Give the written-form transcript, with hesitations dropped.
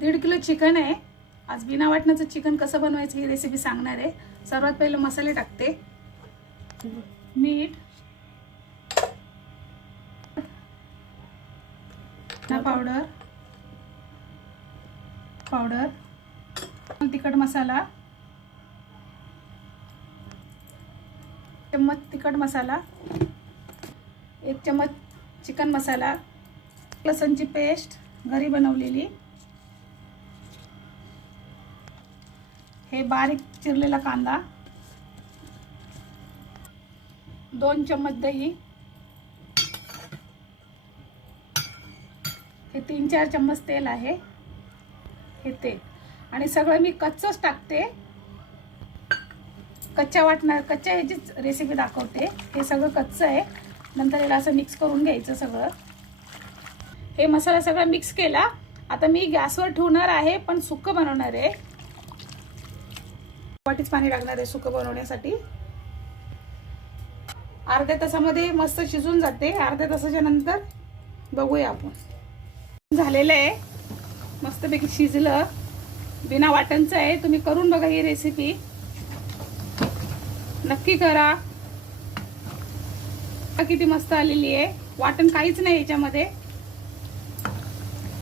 1.5 kilo chicken आहे। आज बिना वाटणाचं चिकन कसं बनवायचं ही रेसिपी सांगणार आहे। सर्वात पहिले मसाले टाकते, मीठ, पावडर, तिखट मसाला, चम्मच तिखट मसाला, 1 चम्मच चिकन मसाला, लसणची पेस्ट घरी बनवलेली, हे बारीक चिरलेला कांदा, 2 चम्मच दही, हे 3-4 चम्मच तेल आहे, हे तेल आणि सगळं मी कच्चंच टाकते। कच्च्या ह्याचीच रेसिपी दाखवते। हे सगळं कच्चं आहे, नंतर याला असं मिक्स करून घ्यायचं सगळं। हे मसाला सगळा मिक्स केला। आता मी गॅसवर ठेवणार आहे, पण सुक्क बनवणार आहे। वाटीच पाणी लागणार आहे सुक्क बनवण्यासाठी। अर्ध्या तासामध्ये मस्त शिजून जाते। अर्ध्या तासाच्या नंतर बघूया आपण। झालेलं आहे, मस्तपैकी शिजलं, बिना वाटणचं आहे। तुम्ही करून बघा ही रेसिपी, नक्की करा। किती मस्त आलेली आहे, वाटण काहीच नाही याच्यामध्ये।